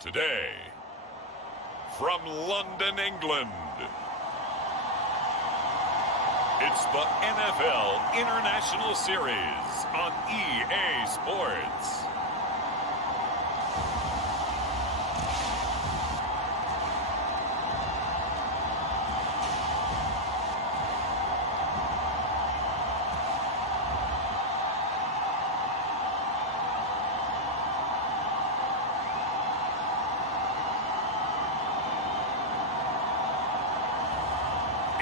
Today, from London, England, it's the NFL International Series on EA Sports.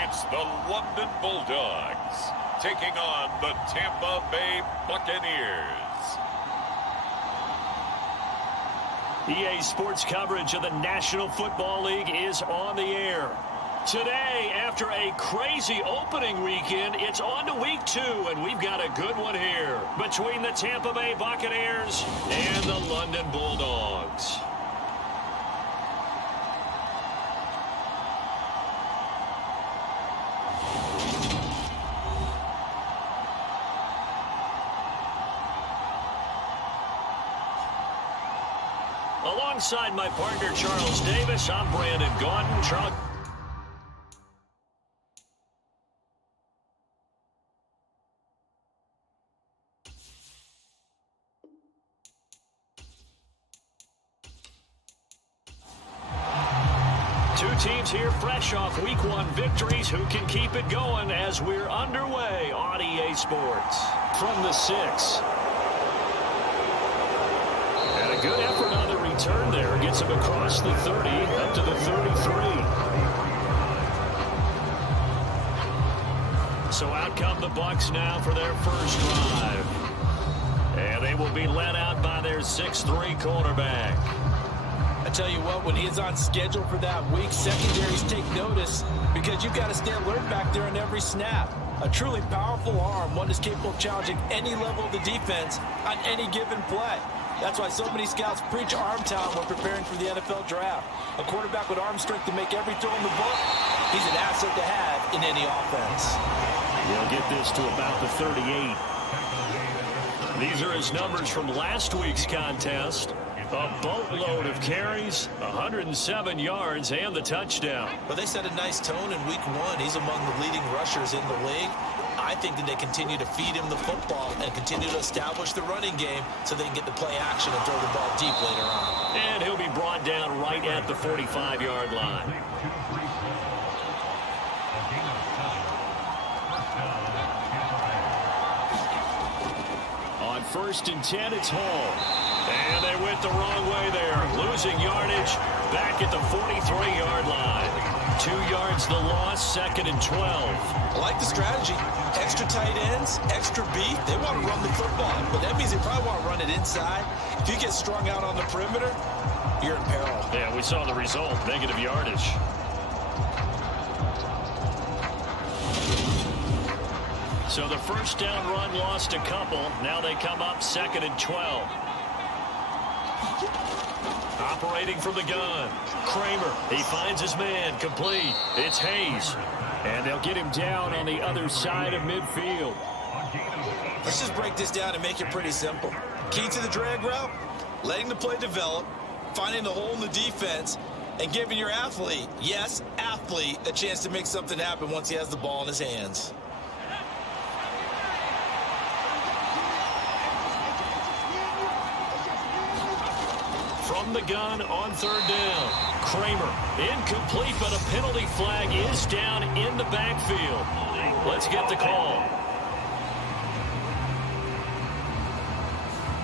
It's the London Bulldogs taking on the Tampa Bay Buccaneers. EA Sports coverage of the National Football League is on the air. Today, after a crazy opening weekend, it's on to week 2, and we've got a good one here between the Tampa Bay Buccaneers and the London Bulldogs. Alongside my partner, Charles Davis, I'm Brandon Gaudin. Charles. Two teams here fresh off Week 1 victories. Who can keep it going as we're underway on EA Sports? From the 6. And a good effort on the return there. Gets him across the 30, up to the 33. So out come the Bucs now for their first drive. And they will be led out by their 6'3" quarterback. I tell you what, when he is on schedule for that week, secondaries take notice because you've got to stay alert back there on every snap. A truly powerful arm, one is capable of challenging any level of the defense on any given play. That's why so many scouts preach arm talent when preparing for the NFL draft. A quarterback with arm strength to make every throw in the book, he's an asset to have in any offense. He'll get this to about the 38. These are his numbers from last week's contest. A boatload of carries, 107 yards, and the touchdown. Well, they set a nice tone in Week 1. He's among the leading rushers in the league. I think that they continue to feed him the football and continue to establish the running game so they can get the play action and throw the ball deep later on. And he'll be brought down right at the 45-yard line. On 1st and 10, it's Hall. And they went the wrong way there. Losing yardage back at the 43-yard line. 2 yards the loss, 2nd and 12. I like the strategy. Extra tight ends, extra beef. They want to run the football, but that means they probably want to run it inside. If you get strung out on the perimeter, you're in peril. Yeah, we saw the result, negative yardage. So the first down run lost a couple. Now they come up 2nd and 12. Operating from the gun. Kramer, he finds his man, complete. It's Hayes. And they'll get him down on the other side of midfield. Let's just break this down and make it pretty simple. Key to the drag route, letting the play develop, finding the hole in the defense, and giving your athlete, yes, athlete, a chance to make something happen once he has the ball in his hands. From the gun on 3rd down. Kramer, incomplete, but a penalty flag is down in the backfield. Let's get the call.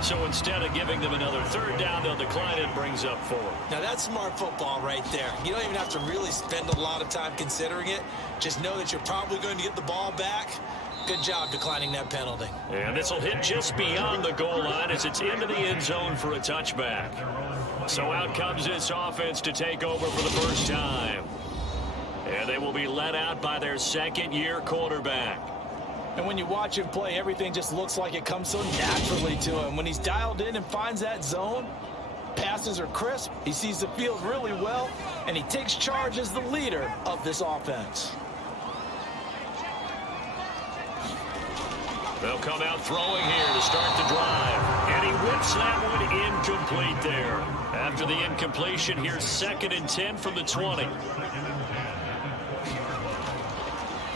So instead of giving them another 3rd down, they'll decline it, brings up 4. Now that's smart football right there. You don't even have to really spend a lot of time considering it. Just know that you're probably going to get the ball back. Good job declining that penalty. And this will hit just beyond the goal line as it's into the end zone for a touchback. So out comes this offense to take over for the first time. And they will be let out by their 2nd-year quarterback. And when you watch him play, everything just looks like it comes so naturally to him. When he's dialed in and finds that zone, passes are crisp, he sees the field really well, and he takes charge as the leader of this offense. They'll come out throwing here to start the drive. And And he whips that one incomplete there. After the incompletion, here's 2nd and 10 from the 20.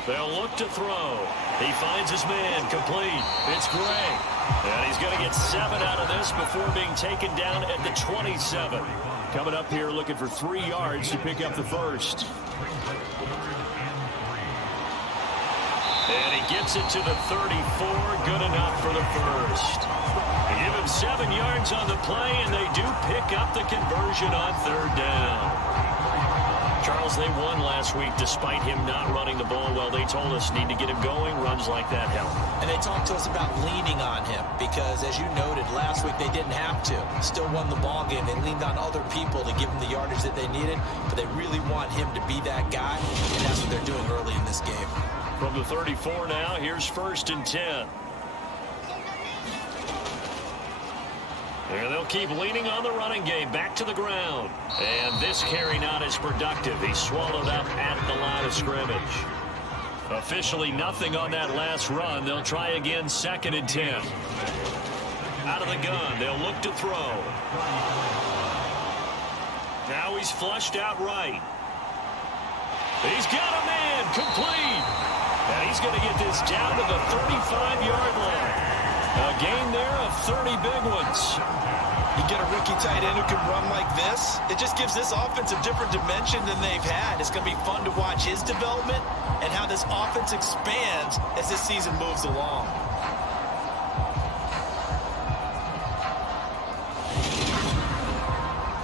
They'll look to throw. He finds his man, complete. It's Gray. And he's going to get 7 out of this before being taken down at the 27. Coming up here looking for 3 yards to pick up the first. And he gets it to the 34. Good enough for the first. They give him 7 yards on the play, and they do pick up the conversion on 3rd down. Charles, they won last week despite him not running the ball well. They told us need to get him going. Runs like that help. And they talked to us about leaning on him because, as you noted, last week they didn't have to. Still won the ball game. They leaned on other people to give them the yardage that they needed, but they really want him to be that guy, and that's what they're doing early in this game. From the 34 now, here's 1st and 10. And they'll keep leaning on the running game. Back to the ground. And this carry not as productive. He's swallowed up at the line of scrimmage. Officially nothing on that last run. They'll try again 2nd and 10. Out of the gun. They'll look to throw. Now he's flushed out right. He's got a man. Complete. And he's going to get this down to the 35-yard line. A gain there of 30 big ones. You get a rookie tight end who can run like this, it just gives this offense a different dimension than they've had. It's going to be fun to watch his development and how this offense expands as this season moves along.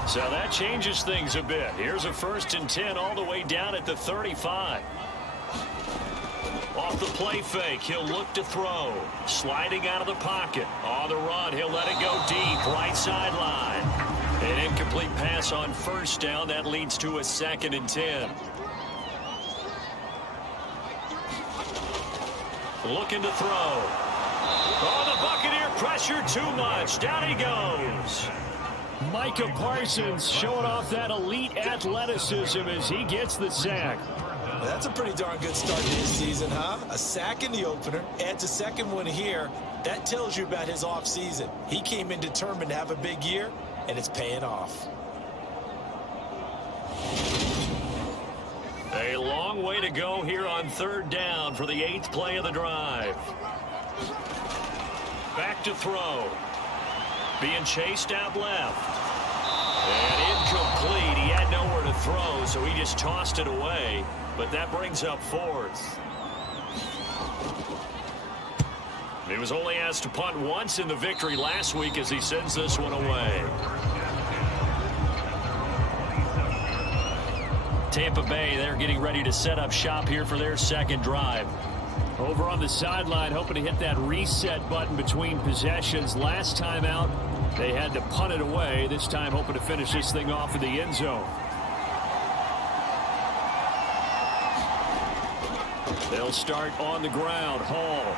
So that changes things a bit. Here's a 1st and 10 all the way down at the 35. Off the play fake, he'll look to throw. Sliding out of the pocket. On the run, he'll let it go deep, right sideline. An incomplete pass on 1st down. That leads to a 2nd and 10. Looking to throw. Oh, the Buccaneer pressure too much. Down he goes. Micah Parsons showing off that elite athleticism as he gets the sack. Well, that's a pretty darn good start to his season, huh? A sack in the opener, adds a 2nd one here. That tells you about his offseason. He came in determined to have a big year, and it's paying off. A long way to go here on 3rd down for the 8th play of the drive. Back to throw. Being chased out left. And incomplete. He had nowhere to throw, so he just tossed it away. But that brings up 4th. He was only asked to punt once in the victory last week as he sends this one away. Tampa Bay, they're getting ready to set up shop here for their 2nd drive. Over on the sideline, hoping to hit that reset button between possessions. Last time out, they had to punt it away. This time, hoping to finish this thing off in the end zone. They'll start on the ground. Hall.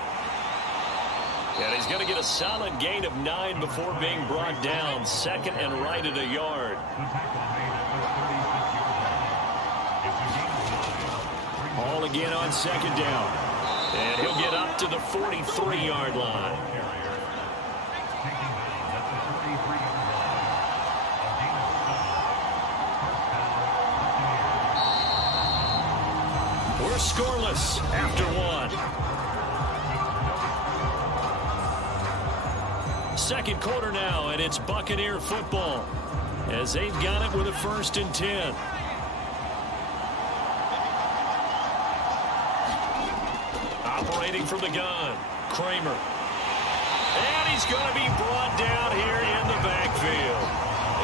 And he's going to get a solid gain of 9 before being brought down. 2nd and right at a yard. Hall again on 2nd down. And he'll get up to the 43-yard line. We're scoreless after 1. 2nd quarter now, and it's Buccaneer football as they've got it with a 1st and 10. Operating from the gun, Kramer. And he's going to be brought down here in the backfield.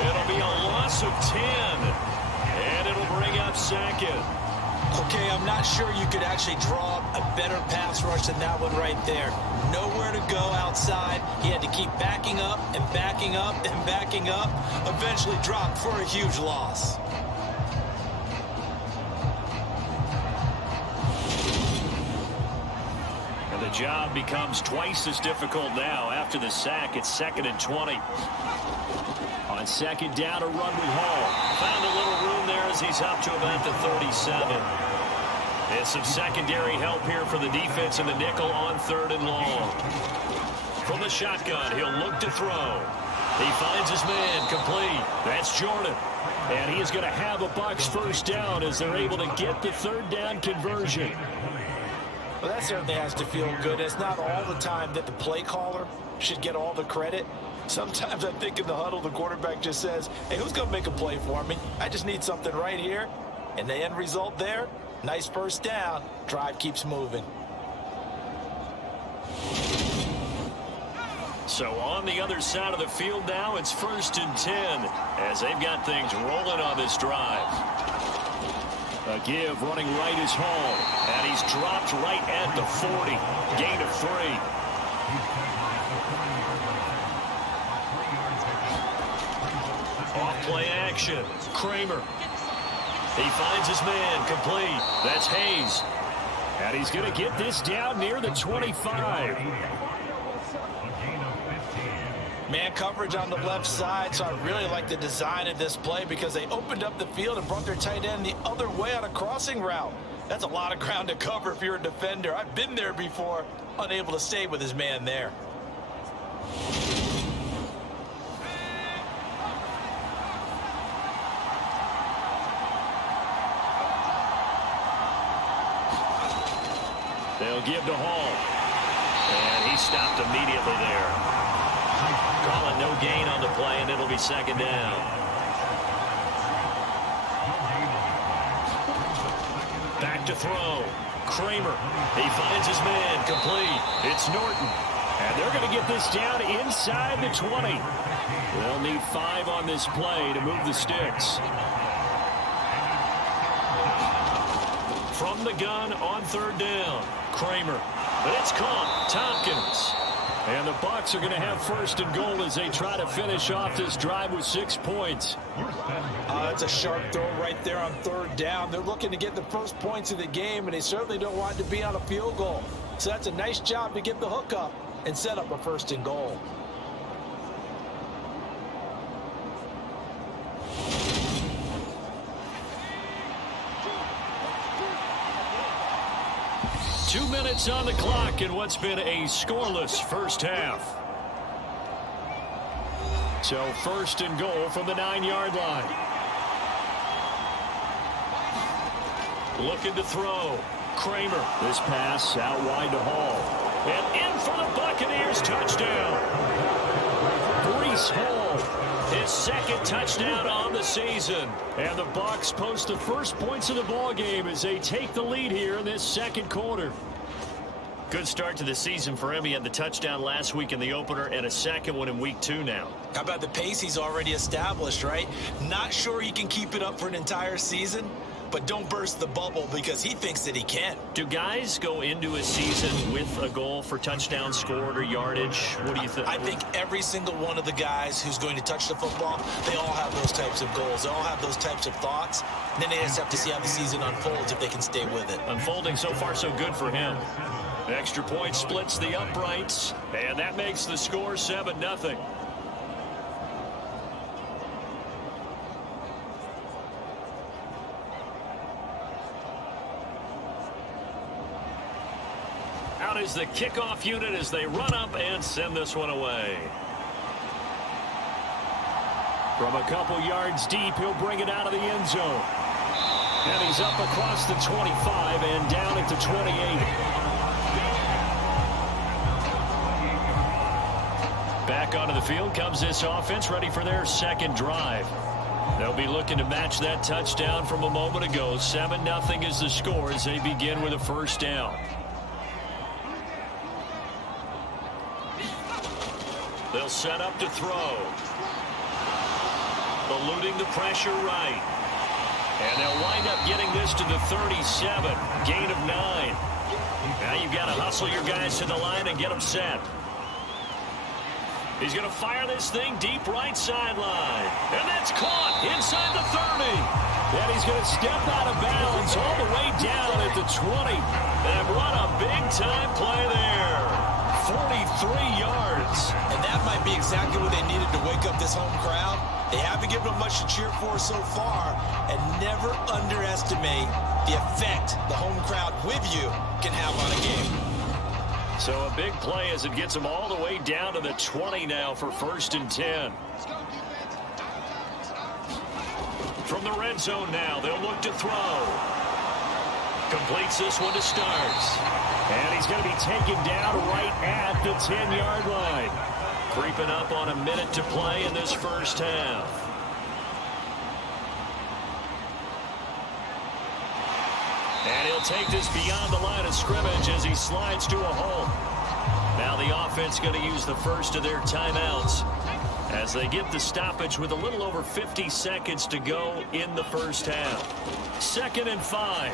It'll be a loss of 10, and it'll bring up 2nd. Okay, I'm not sure you could actually draw a better pass rush than that one right there. Nowhere to go outside. He had to keep backing up and backing up and backing up. Eventually dropped for a huge loss. And the job becomes twice as difficult now after the sack. It's 2nd and 20. On 2nd down, a run with Hall. Found a little room there as he's up to about the 37. And some secondary help here for the defense in the nickel on 3rd and long. From the shotgun, he'll look to throw. He finds his man, complete. That's Jordan. And he is going to have a Bucs first down as they're able to get the third down conversion. Well, that certainly has to feel good. It's not all the time that the play caller should get all the credit. Sometimes I think in the huddle, the quarterback just says, hey, who's going to make a play for me? I just need something right here. And the end result there, nice first down. Drive keeps moving. So on the other side of the field now, it's 1st and 10 as they've got things rolling on this drive. A give running right is Hall, and he's dropped right at the 40. Gain of 3. Off play action. Kramer. He finds his man, complete. That's Hayes. And he's going to get this down near the 25. Man coverage on the left side, so I really like the design of this play because they opened up the field and brought their tight end the other way on a crossing route. That's a lot of ground to cover if you're a defender. I've been there before, unable to stay with his man there. They'll give to Hall. And he stopped immediately there. Calling no gain on the play, and it'll be 2nd down. Back to throw. Kramer. He finds his man, complete. It's Norton. And they're going to get this down inside the 20. They'll need 5 on this play to move the sticks. From the gun on 3rd down. Kramer. But it's caught. Tompkins. And the Bucs are going to have 1st and goal as they try to finish off this drive with 6 points. That's a sharp throw right there on 3rd down. They're looking to get the first points of the game, and they certainly don't want it to be on a field goal. So that's a nice job to get the hook up and set up a 1st and goal. Two minutes on the clock in what's been a scoreless first half. So 1st and goal from the 9-yard line. Looking to throw. Kramer. This pass out wide to Hall. And in for the Buccaneers touchdown. Breece Hall. His 2nd touchdown on the season. And the Bucs post the first points of the ball game as they take the lead here in this 2nd quarter. Good start to the season for him. He had the touchdown last week in the opener and a 2nd one in week 2 now. How about the pace he's already established, right? Not sure he can keep it up for an entire season, but don't burst the bubble because he thinks that he can. Do guys go into a season with a goal for touchdown scored or yardage? What do you think? I think every single one of the guys who's going to touch the football, they all have those types of goals. They all have those types of thoughts. And then they just have to see how the season unfolds if they can stay with it. Unfolding so far so good for him. Extra point splits the uprights, and that makes the score 7-0. Out is the kickoff unit as they run up and send this one away. From a couple yards deep, he'll bring it out of the end zone. And he's up across the 25 and down at the 28. Back onto the field comes this offense, ready for their 2nd drive. They'll be looking to match that touchdown from a moment ago. 7-0 is the score as they begin with a 1st down. They'll set up to throw. Eluding the pressure right. And they'll wind up getting this to the 37. Gain of 9. Now you've got to hustle your guys to the line and get them set. He's going to fire this thing deep right sideline. And that's caught inside the 30. And he's going to step out of bounds all the way down at the 20. And run a big-time play there. 43 yards. And that might be exactly what they needed to wake up this home crowd. They haven't given them much to cheer for so far. And never underestimate the effect the home crowd with you can have on a game. So a big play as it gets them all the way down to the 20 now for 1st and 10. From the red zone now, they'll look to throw. Completes this one to Starks. And he's going to be taken down right at the 10-yard line. Creeping up on a minute to play in this first half. And he'll take this beyond the line of scrimmage as he slides to a hole. Now the offense going to use the first of their timeouts as they get the stoppage with a little over 50 seconds to go in the first half. 2nd and 5.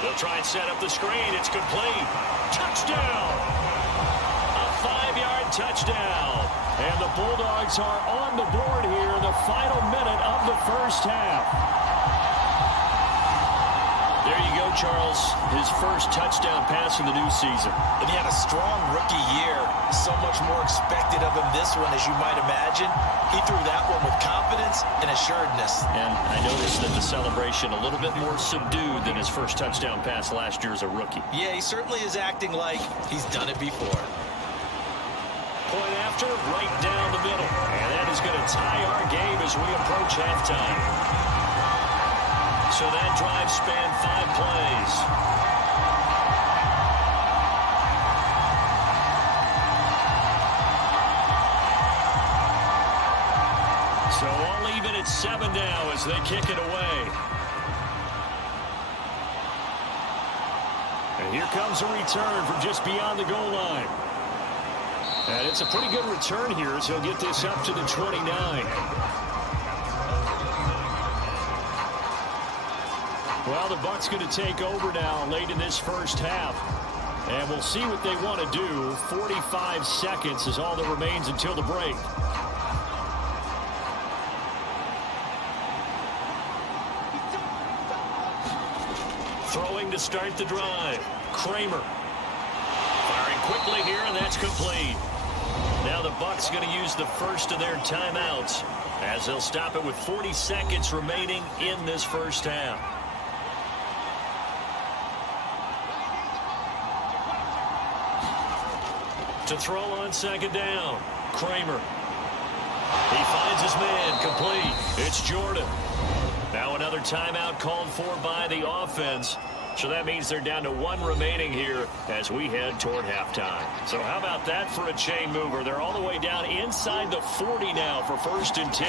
They'll try and set up the screen. It's complete. Touchdown! A 5-yard touchdown. And the Bulldogs are on the board here in the final minute of the first half. There you go, Charles. His first touchdown pass of the new season. And he had a strong rookie year. So much more expected of him this one, as you might imagine. He threw that one with confidence and assuredness. And I noticed that the celebration a little bit more subdued than his first touchdown pass last year as a rookie. Yeah, he certainly is acting like he's done it before. Point after, right down the middle. And that is going to tie our game as we approach halftime. So that drive spanned 5 plays. So all even at 7 now as they kick it away. And here comes a return from just beyond the goal line. And it's a pretty good return here as he'll get this up to the 29. Well, the Bucs going to take over now late in this first half. And we'll see what they want to do. 45 seconds is all that remains until the break. Throwing to start the drive. Kramer. Firing quickly here, and that's complete. Now the Bucs going to use the first of their timeouts as they'll stop it with 40 seconds remaining in this first half. To throw on 2nd down. Kramer. He finds his man. Complete. It's Jordan. Now another timeout called for by the offense. So that means they're down to 1 remaining here as we head toward halftime. So how about that for a chain mover? They're all the way down inside the 40 now for 1st and 10.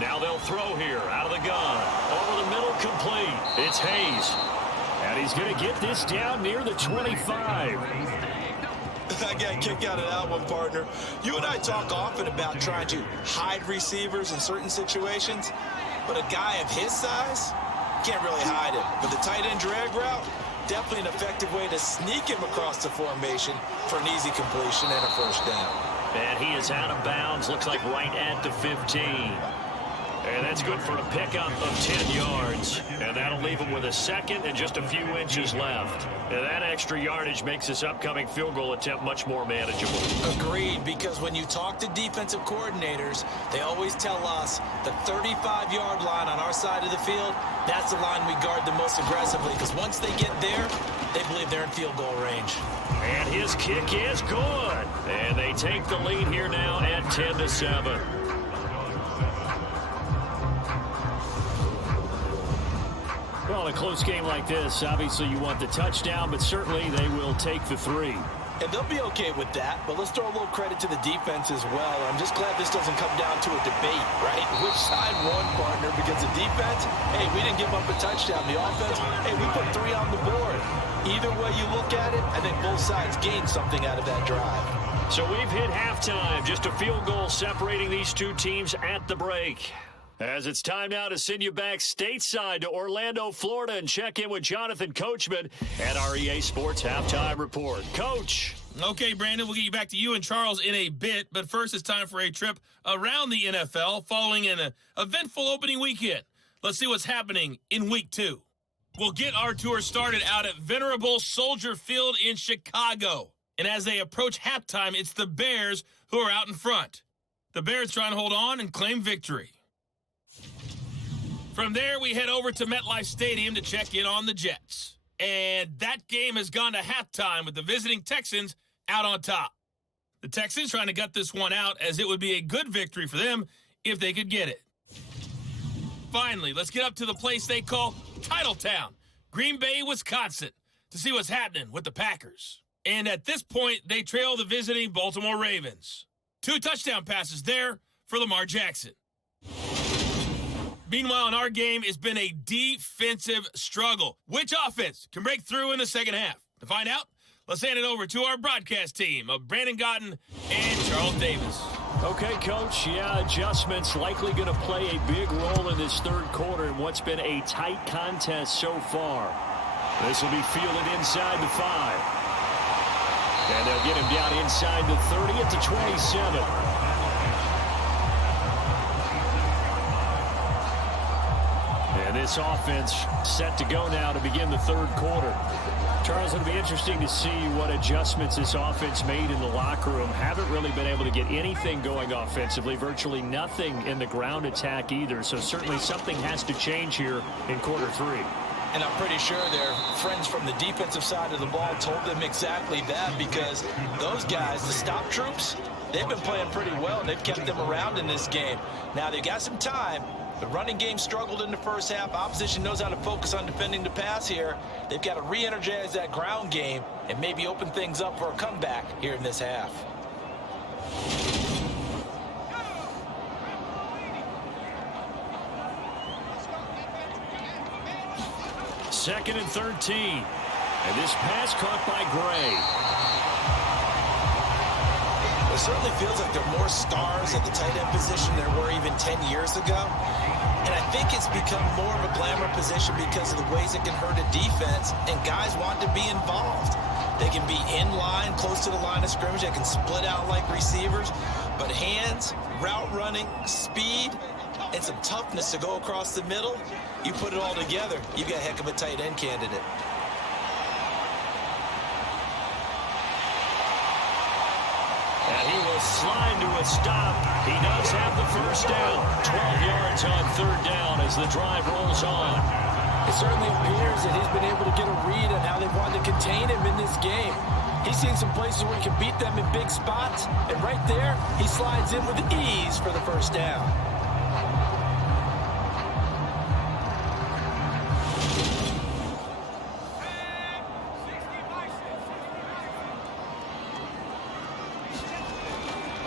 Now they'll throw here out of the gun. Over the middle, complete. It's Hayes. And he's going to get this down near the 25. I got a kick out of that one, partner. You and I talk often about trying to hide receivers in certain situations, but a guy of his size, can't really hide him. But the tight end drag route, definitely an effective way to sneak him across the formation for an easy completion and a first down. And he is out of bounds, looks like right at the 15. And that's good for a pickup of 10 yards. And that'll leave him with a second and just a few inches left. And that extra yardage makes this upcoming field goal attempt much more manageable. Agreed, because when you talk to defensive coordinators, they always tell us the 35-yard line on our side of the field, that's the line we guard the most aggressively, because once they get there, they believe they're in field goal range. And his kick is good. And they take the lead here now at 10-7. Well, in a close game like this, obviously you want the touchdown, but certainly they will take the 3. And they'll be okay with that, but let's throw a little credit to the defense as well. I'm just glad this doesn't come down to a debate, right? Which side won, partner? Because the defense, hey, we didn't give up a touchdown. The offense, hey, we put 3 on the board. Either way you look at it, I think both sides gained something out of that drive. So we've hit halftime. Just a field goal separating these two teams at the break. As it's time now to send you back stateside to Orlando, Florida, and check in with Jonathan Coachman at our EA Sports Halftime Report. Coach. Okay, Brandon, we'll get you back to you and Charles in a bit, but first it's time for a trip around the NFL following an eventful opening weekend. Let's see what's happening in Week 2. We'll get our tour started out at venerable Soldier Field in Chicago. And as they approach halftime, it's the Bears who are out in front. The Bears trying to hold on and claim victory. From there, we head over to MetLife Stadium to check in on the Jets. And that game has gone to halftime with the visiting Texans out on top. The Texans trying to gut this one out, as it would be a good victory for them if they could get it. Finally, let's get up to the place they call Titletown, Green Bay, Wisconsin, to see what's happening with the Packers. And at this point, they trail the visiting Baltimore Ravens. 2 touchdown passes there for Lamar Jackson. Meanwhile, in our game, it's been a defensive struggle. Which offense can break through in the second half? To find out, let's hand it over to our broadcast team of Brandon Gotten and Charles Davis. Okay, Coach, adjustments likely going to play a big role in this third quarter in what's been a tight contest so far. This will be fielded inside the 5. And they'll get him down inside the 30 at the 27. And this offense set to go now to begin the third quarter. Charles, it'll be interesting to see what adjustments this offense made in the locker room. Haven't really been able to get anything going offensively, virtually nothing in the ground attack either. So certainly something has to change here in quarter 3. And I'm pretty sure their friends from the defensive side of the ball told them exactly that, because those guys, the stop troops, they've been playing pretty well. They've kept them around in this game. Now they've got some time. The running game struggled in the first half. Opposition knows how to focus on defending the pass here. They've got to re-energize that ground game and maybe open things up for a comeback here in this half. Second and 13. And this pass caught by Gray. It certainly feels like there are more stars at the tight end position than there were even 10 years ago. And I think it's become more of a glamour position because of the ways it can hurt a defense, and guys want to be involved. They can be in line, close to the line of scrimmage. They can split out like receivers. But hands, route running, speed, and some toughness to go across the middle, you put it all together, you've got a heck of a tight end candidate. And he will slide to a stop. He does have the first down. 12 yards on third down as the drive rolls on. It certainly appears that he's been able to get a read on how they wanted to contain him in this game. He's seen some places where he can beat them in big spots, and right there, he slides in with ease for the first down.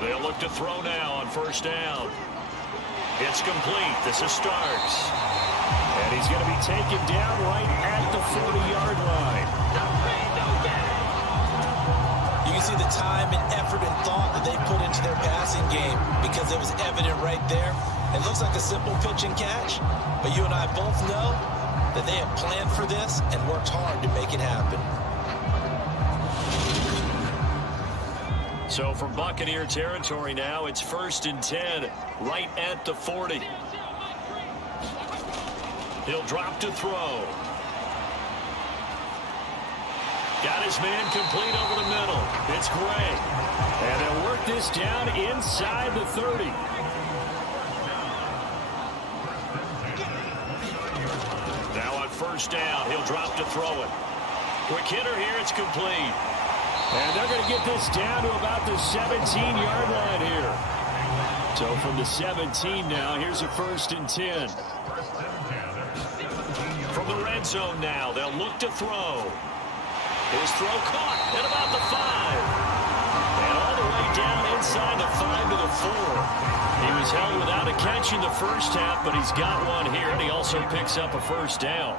They'll look to throw now on first down. It's complete. This is Starks. And he's going to be taken down right at the 40-yard line. You can see the time and effort and thought that they put into their passing game, because it was evident right there. It looks like a simple pitch and catch, but you and I both know that they have planned for this and worked hard to make it happen. So from Buccaneer territory now, it's 1st and 10, right at the 40. He'll drop to throw. Got his man complete over the middle. It's Gray. And they'll work this down inside the 30. Now on first down, he'll drop to throw it. Quick hitter here, it's complete. And they're going to get this down to about the 17-yard line here. So from the 17 now, here's a 1st and 10. From the red zone now, they'll look to throw. His throw caught at about the 5. And all the way down inside the 5 to the 4. He was held without a catch in the first half, but he's got one here, and he also picks up a first down.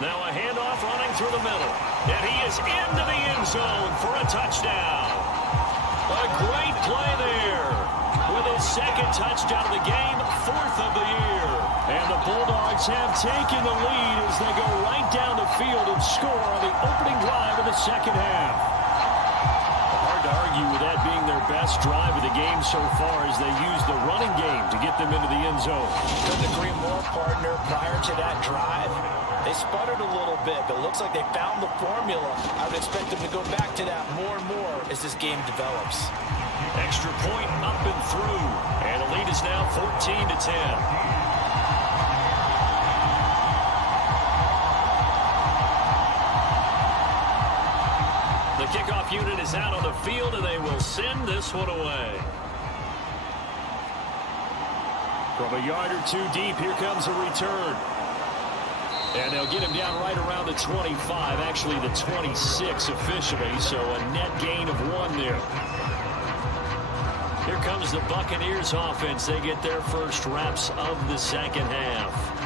Now a handoff running through the middle. And he is into the end zone for a touchdown. A great play there. With his second touchdown of the game, 4th of the year. And the Bulldogs have taken the lead as they go right down the field and score on the opening drive of the second half. Hard to argue with that being their best drive of the game so far, as they use the running game to get them into the end zone. Couldn't agree more, partner. Prior to that drive, they sputtered a little bit, but it looks like they found the formula. I would expect them to go back to that more and more as this game develops. Extra point up and through. And the lead is now 14-10. The kickoff unit is out on the field, and they will send this one away. From a yard or two deep, here comes a return. And they'll get him down right around the 25, actually the 26 officially, so a net gain of 1 there. Here comes the Buccaneers offense. They get their first reps of the second half.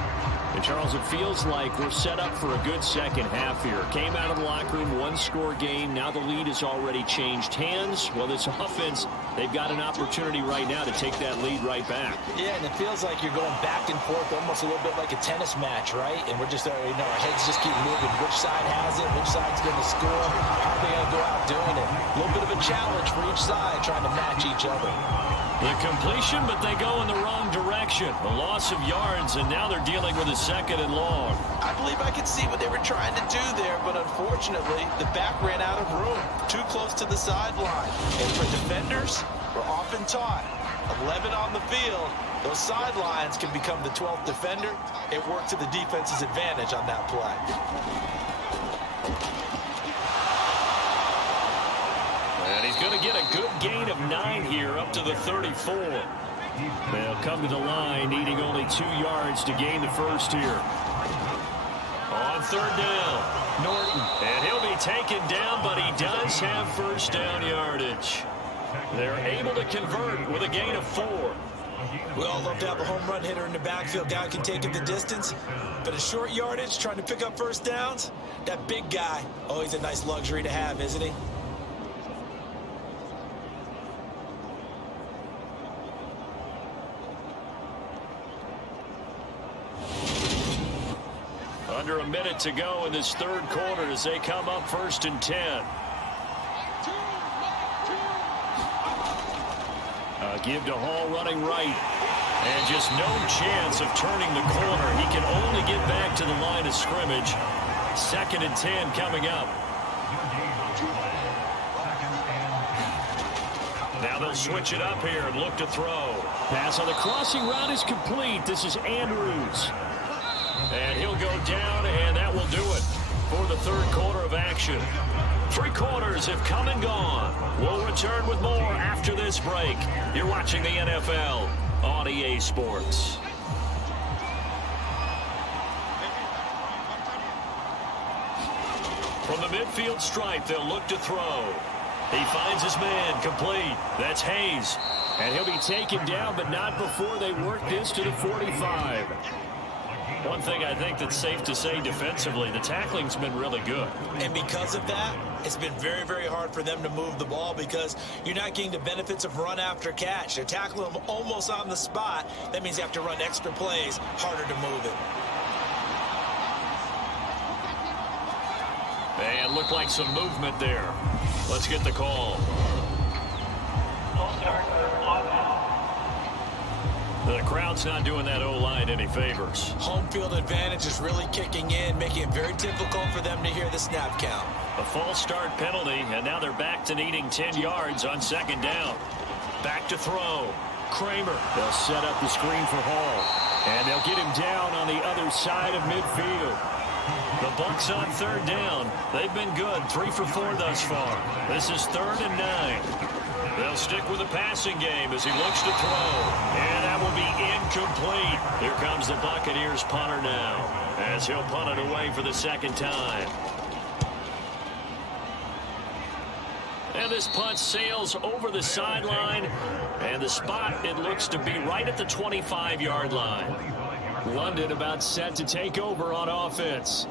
And Charles, it feels like we're set up for a good second half here. Came out of the locker room, one-score game. Now the lead has already changed hands. Well, this offense, they've got an opportunity right now to take that lead right back. Yeah, and it feels like you're going back and forth almost a little bit like a tennis match, right? And we're just, our heads just keep moving. Which side has it? Which side's going to score? How are they going to go out doing it? A little bit of a challenge for each side trying to match each other. The completion, but they go in the wrong direction. A loss of yards, and now they're dealing with a second and long. I believe I could see what they were trying to do there, but unfortunately, the back ran out of room. Too close to the sideline. And for defenders, we're often taught, 11 on the field, those sidelines can become the 12th defender. It worked to the defense's advantage on that play. And he's going to get a good gain of 9 here, up to the 34. They'll come to the line, needing only 2 yards to gain the first here. On third down, Norton. And he'll be taken down, but he does have first down yardage. They're able to convert with a gain of 4. We all love to have a home run hitter in the backfield. Guy can take it the distance. But a short yardage, trying to pick up first downs, that big guy, always a nice luxury to have, isn't he? Under a minute to go in this third quarter as they come up 1st and 10. Give to Hall running right. And just no chance of turning the corner. He can only get back to the line of scrimmage. 2nd and 10 coming up. Now they'll switch it up here and look to throw. Pass on the crossing route is complete. This is Andrews. And he'll go down, and that will do it for the third quarter of action. 3 quarters have come and gone. We'll return with more after this break. You're watching the NFL on EA Sports. From the midfield stripe, they'll look to throw. He finds his man, complete. That's Hayes. And he'll be taken down, but not before they work this to the 45. One thing I think that's safe to say defensively, the tackling's been really good. And because of that, it's been very, very hard for them to move the ball because you're not getting the benefits of run after catch. They're tackling them almost on the spot. That means you have to run extra plays, harder to move it. And looked like some movement there. Let's get the call. The crowd's not doing that O-line any favors. Home field advantage is really kicking in, making it very difficult for them to hear the snap count. A false start penalty, and now they're back to needing 10 yards on 2nd down. Back to throw. Kramer. They'll set up the screen for Hall. And they'll get him down on the other side of midfield. The Bucs on 3rd down. They've been good, 3 for 4 thus far. This is 3rd and 9. They'll stick with the passing game as he looks to throw. And that will be incomplete. Here comes the Buccaneers punter now as he'll punt it away for the 2nd time. And this punt sails over the sideline. And the spot, it looks to be right at the 25-yard line. London about set to take over on offense.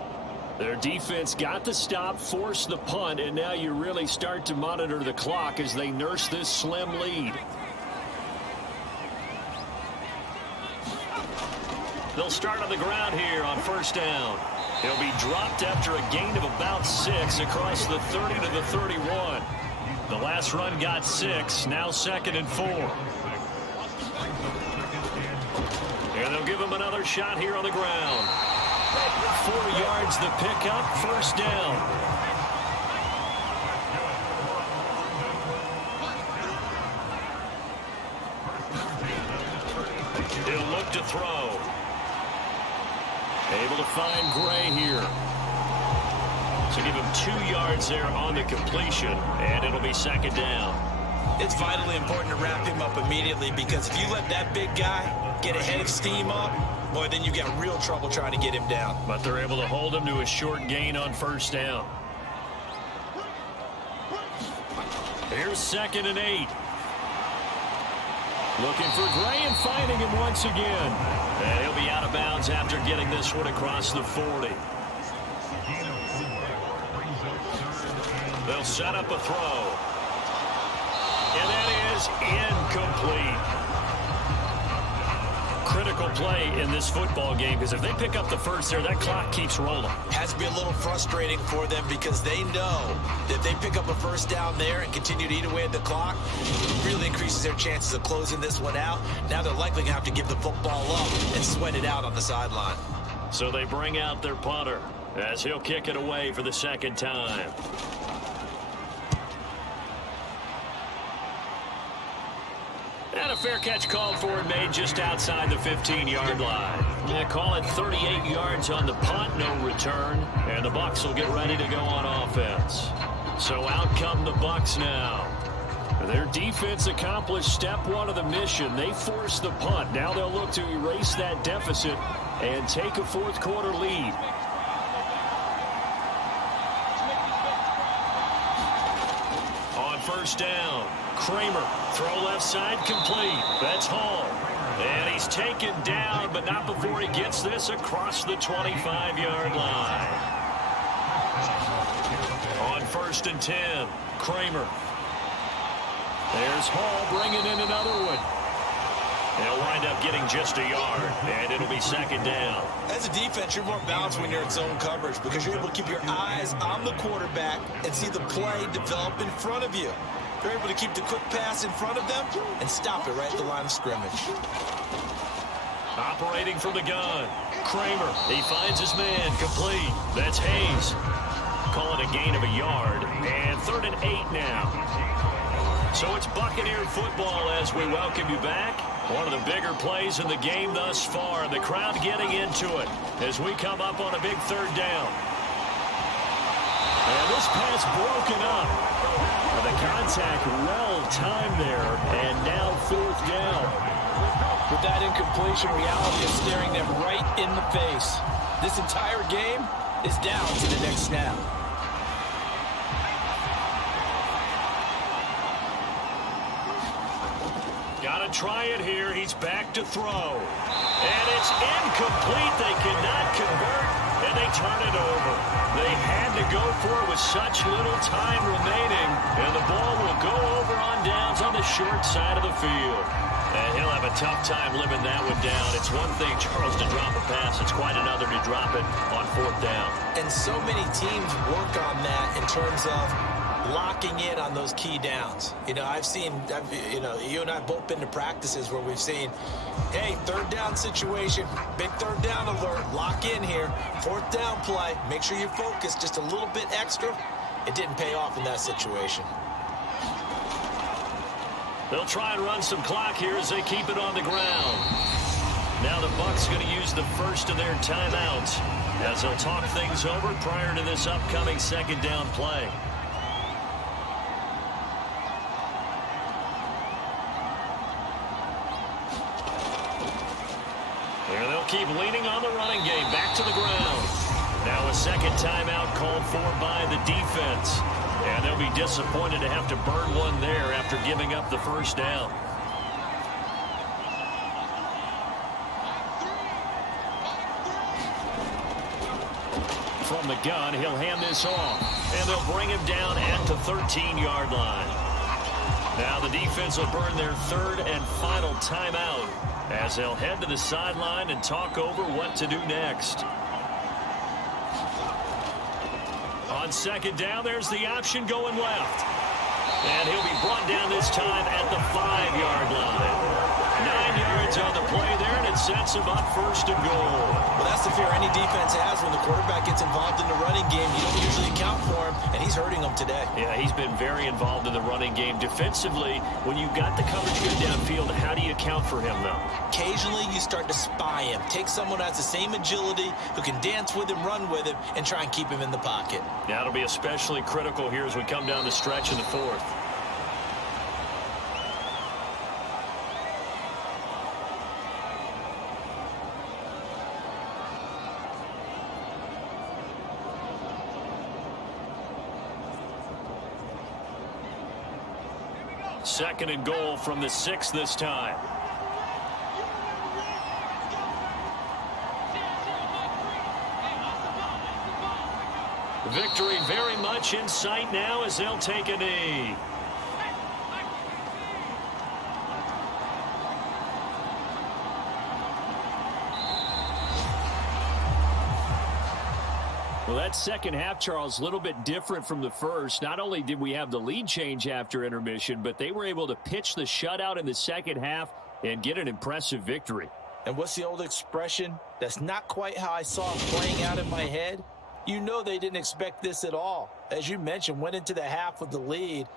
Their defense got the stop, forced the punt, and now you really start to monitor the clock as they nurse this slim lead. They'll start on the ground here on 1st down. He'll be dropped after a gain of about 6 across the 30 to the 31. The last run got 6, now 2nd and 4. And they'll give him another shot here on the ground. 4 yards the pickup, 1st down. He'll look to throw. Able to find Gray here. So give him 2 yards there on the completion, and it'll be second down. It's vitally important to wrap him up immediately, because if you let that big guy get a head of steam up, boy, then you've got real trouble trying to get him down. But they're able to hold him to a short gain on first down. Here's 2nd and 8. Looking for Gray and finding him once again. And he'll be out of bounds after getting this one across the 40. They'll set up a throw. And that is incomplete. Critical play in this football game, because if they pick up the first there, that clock keeps rolling. Has to be a little frustrating for them, because they know that if they pick up a first down there and continue to eat away at the clock, it really increases their chances of closing this one out. Now they're likely going to have to give the football up and sweat it out on the sideline. So they bring out their punter as he'll kick it away for the second time. And a fair catch called for and made just outside the 15-yard line. Yeah, call it 38 yards on the punt, no return. And the Bucs will get ready to go on offense. So out come the Bucs now. Their defense accomplished step 1 of the mission. They forced the punt. Now they'll look to erase that deficit and take a fourth-quarter lead. On first down, Kramer, throw left side, complete. That's Hall. And he's taken down, but not before he gets this across the 25-yard line. On 1st and 10, Kramer. There's Hall bringing in another one. They'll wind up getting just a yard, and it'll be second down. As a defense, you're more balanced when you're in zone coverage, because you're able to keep your eyes on the quarterback and see the play develop in front of you. They're able to keep the quick pass in front of them and stop it right at the line of scrimmage. Operating from the gun, Kramer. He finds his man, complete. That's Hayes. Call it a gain of a yard, and 3rd and 8 now. So it's Buccaneer football as we welcome you back. One of the bigger plays in the game thus far. The crowd getting into it as we come up on a big 3rd down. And this pass broken up. The contact well timed there, and now 4th down. With that incompletion, reality is staring them right in the face. This entire game is down to the next snap. Got to try it here. He's back to throw. And it's incomplete. They cannot convert, and they turn it over. They had to go for it with such little time remaining, and the ball will go over on downs on the short side of the field. And he'll have a tough time living that one down. It's one thing, Charles, to drop a pass. It's quite another to drop it on 4th down. And so many teams work on that in terms of locking in on those key downs. You know, you and I have both been to practices where we've seen, hey, 3rd down situation, big 3rd down alert, lock in here, 4th down play, make sure you focus just a little bit extra. It didn't pay off in that situation. They'll try and run some clock here as they keep it on the ground. Now the Bucs going to use the first of their timeouts as they'll talk things over prior to this upcoming 2nd down play. And they'll keep leaning on the running game, back to the ground. Now a 2nd timeout called for by the defense. And they'll be disappointed to have to burn one there after giving up the first down. From the gun, he'll hand this off. And they'll bring him down at the 13-yard line. Now the defense will burn their 3rd and final timeout as they'll head to the sideline and talk over what to do next. On 2nd down, there's the option going left. And he'll be brought down this time at the 5-yard line. 9 yards on the play there, and it's sets him up first and goal. Well, that's the fear any defense has when the quarterback gets involved in the running game. You don't usually account for him, and he's hurting them today. Yeah, he's been very involved in the running game. Defensively, when you've got the coverage good downfield, how do you account for him, though? Occasionally, you start to spy him. Take someone who has the same agility, who can dance with him, run with him, and try and keep him in the pocket. That'll be especially critical here as we come down the stretch in the fourth. Second and goal from the 6 this time. Victory very much in sight now as they'll take a knee. Well, that second half, Charles, a little bit different from the first. Not only did we have the lead change after intermission, but they were able to pitch the shutout in the second half and get an impressive victory. And what's the old expression? That's not quite how I saw it playing out in my head. You know they didn't expect this at all. As you mentioned, went into the half with the lead.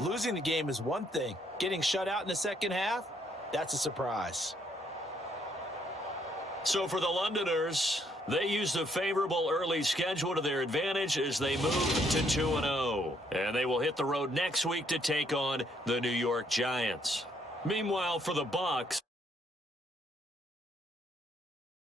Losing the game is one thing. Getting shut out in the second half, that's a surprise. So for the Londoners, they used a favorable early schedule to their advantage as they move to 2-0. And they will hit the road next week to take on the New York Giants. Meanwhile, for the Bucs,